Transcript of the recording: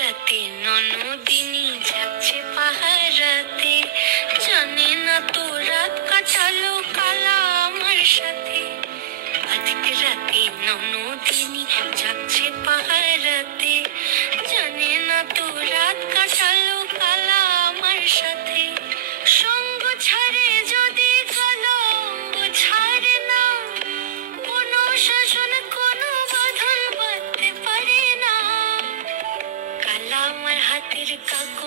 রাতে ননদিনী যাচ্ছে পাহারাতে, জানে না তো রাত কাটালো কালা আমার সাথে। আজক রাতে ননদিনী যাচ্ছে পাহারাতে, জানে না তো রাত কাটালো কালা আমার সাথে। সঙ্গ ছাড়ে যদি কলঙ্ক ছাড়ে না, কোনো শাসন কোনো বাঁধন বাঁধতে পারে না। কালা আমার হাতের কাগজ